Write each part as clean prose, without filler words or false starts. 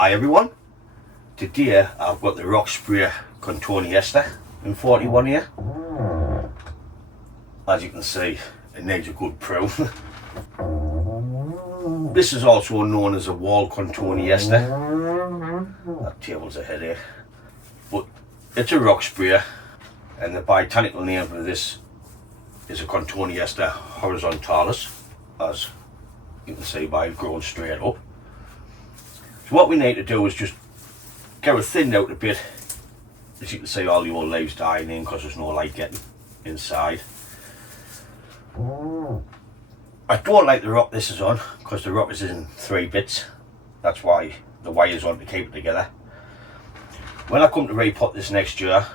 Hi everyone, today I've got the Rockspray Cotoneaster in 41 here. As you can see, it needs a good prune. This is also known as a wall Cotoneaster. That table's a headache. But it's a Rockspray, and the botanical name for this is a Cotoneaster horizontalis, as you can see by it growing straight up. So what we need to do is just get it thinned out a bit. As you can see, all the old leaves dying in because there's no light getting inside. I don't like the rock this is on because the rock is in 3 bits. That's why the wire's on to keep it together. When I come to repot this next year,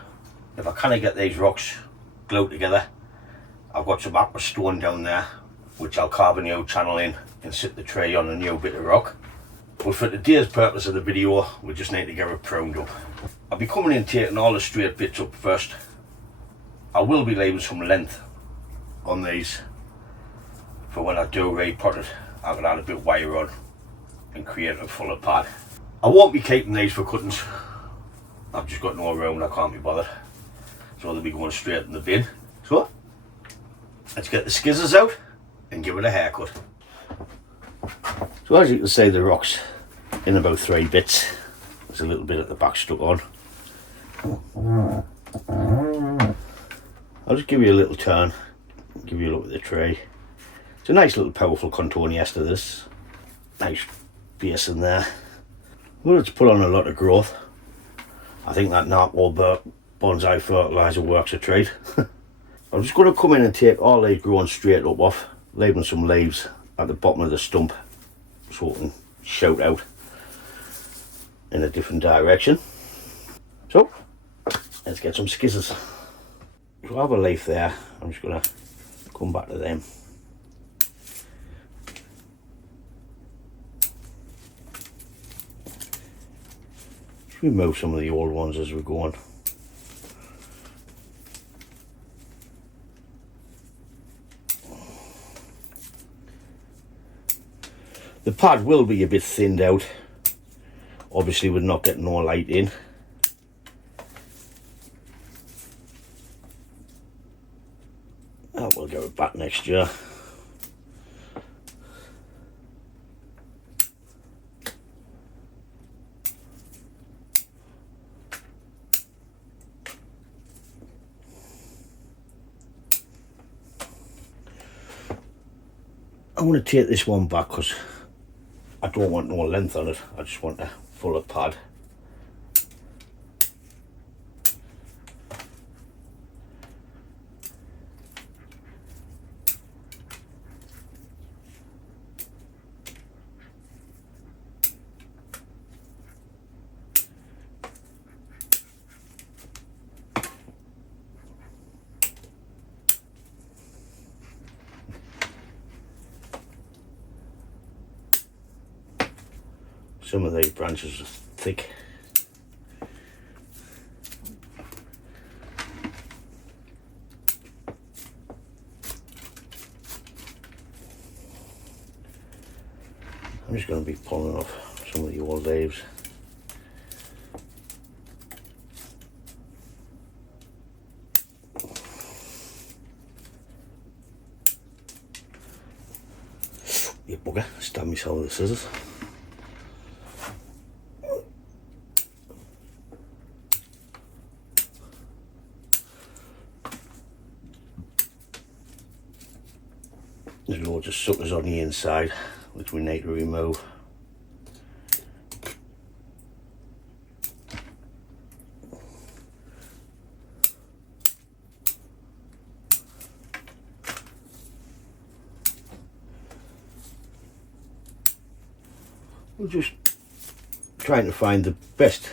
if I can't get these rocks glued together, I've got some aqua stone down there which I'll carve a new channel in and sit the tree on a new bit of rock. But for today's purpose of the video, we just need to get it pruned up. I'll be coming in taking all the straight bits up first. I will be leaving some length on these for when I do repot it. I can add a bit of wire on and create a fuller pad. I won't be keeping these for cuttings. I've just got no room, I can't be bothered. So they'll be going straight in the bin. So, let's get the skizzers out and give it a haircut. So as you can see, the rock's in about 3 bits. There's a little bit at the back stuck on. I'll just give you a little turn, give you a look at the tree. It's a nice little powerful Cotoneaster, this. Nice base in there. Well, it's put on a lot of growth. I think that Narco Bonsai fertiliser works a treat. I'm just going to come in and take all these growing straight up off, leaving some leaves at the bottom of the stump so it can shout out in a different direction. So let's get some skizzers. So I have a leaf there, I'm just going to come back to them. Just remove some of the old ones as we're going. The pad will be a bit thinned out, obviously we're not getting no light in. Oh, we'll get it back next year. I want to take this one back because I don't want no length on it, I just want a fuller pad. Some of these branches are thick. I'm just going to be pulling off some of the old leaves. You bugger, stab myself with the scissors. There's loads of suckers on the inside which we need to remove. We're just trying to find the best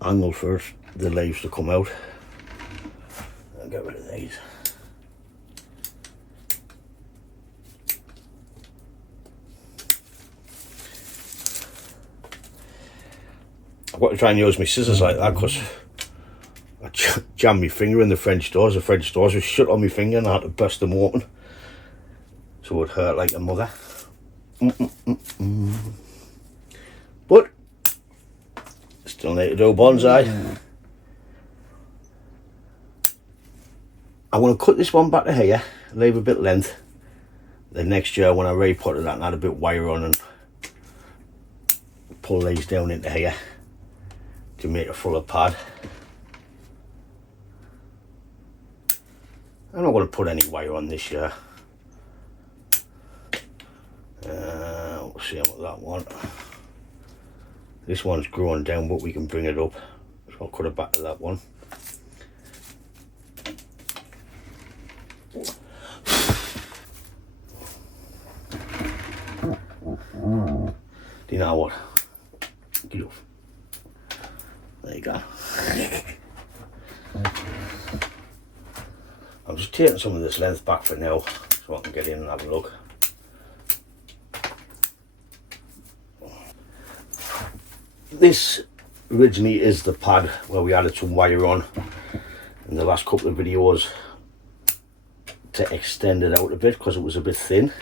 angle for the leaves to come out. I'll get rid of these. I've got to try and use my scissors like that because I jammed my finger in the French doors. The French doors were shut on my finger and I had to burst them open. so it hurt like a mother. But still need to do bonsai. I want to cut this one back to here, leave a bit length. Then next year when I repotted that and add a bit of wire on and pull these down into here to make a fuller pad. I'm not going to put any wire on this year. We'll see about that one. This one's growing down, but we can bring it up. So I'll cut it back to that one. Do you know what? Get off. There you go. I'm just taking some of this length back for now so I can get in and have a look. This originally is the pad where we added some wire on in the last couple of videos to extend it out a bit because it was a bit thin.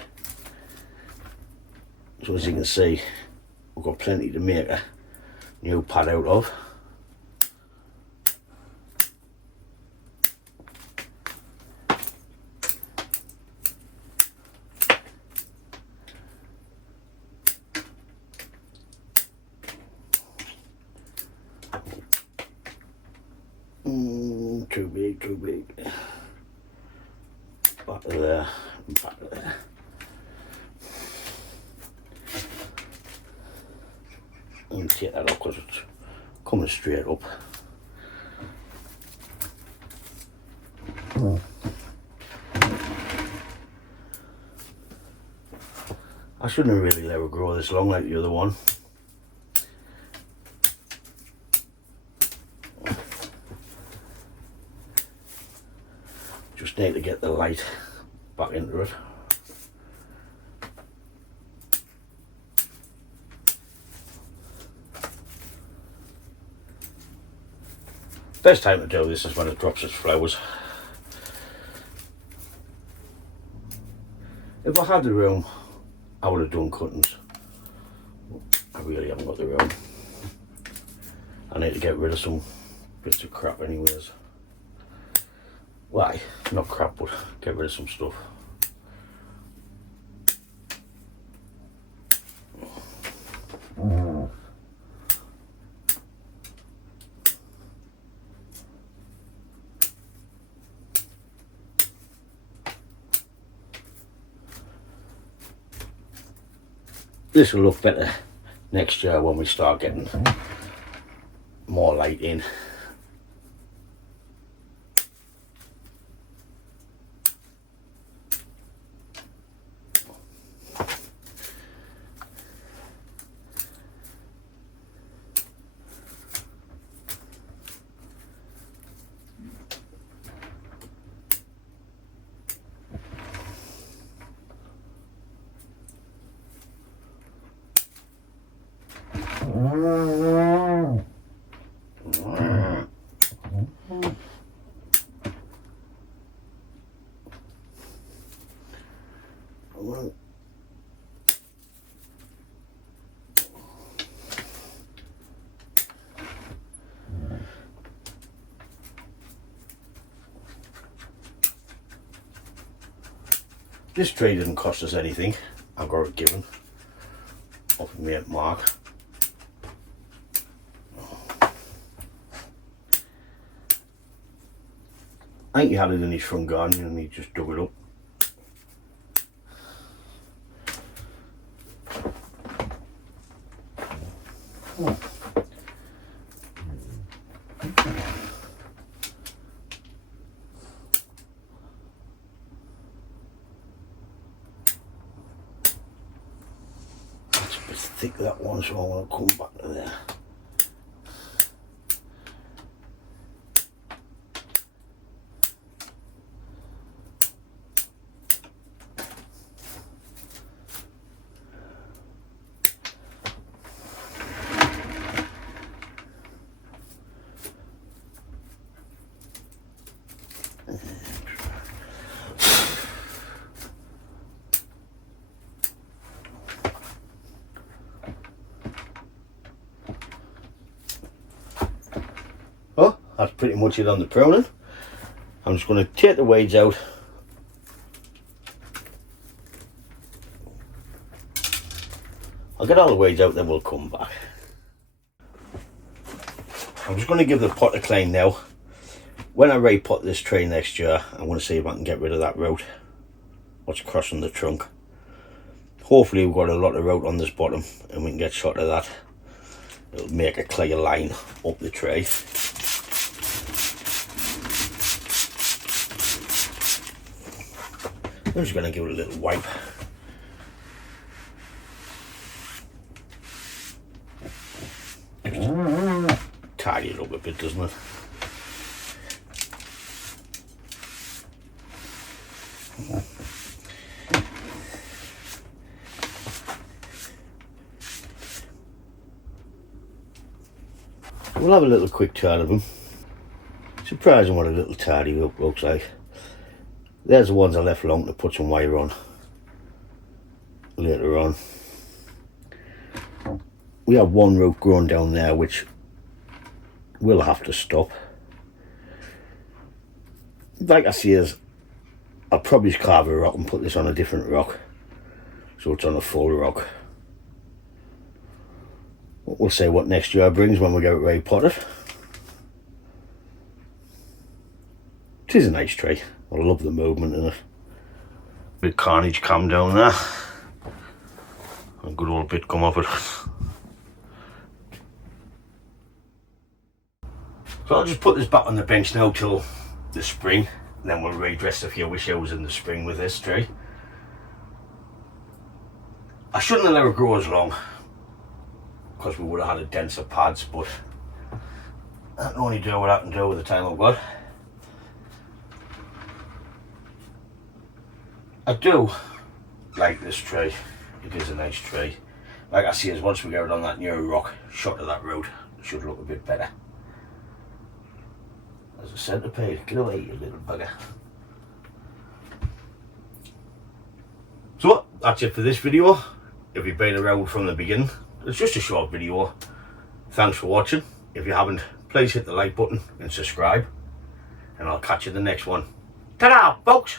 So as you can see, we've got plenty to make a new pad out of. Too big, too big. Back to there, back to there. And take that up because it's coming straight up. I shouldn't have really let it grow this long like the other one. Just need to get the light back into it. Best time to do this is when it drops its flowers. If I had the room, I would have done cuttings. I really haven't got the room. I need to get rid of some bits of crap anyways. Why? Not crap, but get rid of some stuff. This will look better next year when we start getting more light in. This tree didn't cost us anything. I got it given off of mate Mark. I think he had it in his front garden and he just dug it up. It's a bit thick, that one, so I want to come back to there. that's pretty much it on the pruning. I'm just going to take the weeds out. I'll get all the weeds out, then we'll come back. I'm just going to give the pot a clean now. When I repot this tree next year, I'm going to see if I can get rid of that root, what's crossing the trunk. Hopefully we've got a lot of root on this bottom and we can get shot of that. It'll make a clear line up the tree. I'm just going to give it a little wipe. Tidy it up a bit, doesn't it? We'll have a little quick turn of them. Surprising what a little tidy up looks like. There's the ones I left alone to put some wire on later on. We have one root growing down there which we'll have to stop. Like I say, I'll probably carve a rock and put this on a different rock, so it's on a full rock. We'll see what next year brings when we get it repotted. It is a nice tree. I love the movement in it. Bit carnage come down there. A good old bit come off it. So I'll just put this back on the bench now till the spring, and then we'll redress a few issues in the spring with this tree. I shouldn't have let it grow as long, because we would have had a denser pads, but I can only do what I can do with the time I've got. I do like this tree. It is a nice tree. Like I say, once we get it on that new rock, shot of that root, it should look a bit better. There's a centipede. Get away, you little bugger. So that's it for this video. If you've been around from the beginning, it's just a short video. Thanks for watching. If you haven't, please hit the like button and subscribe, and I'll catch you in the next one. Ta-da, folks!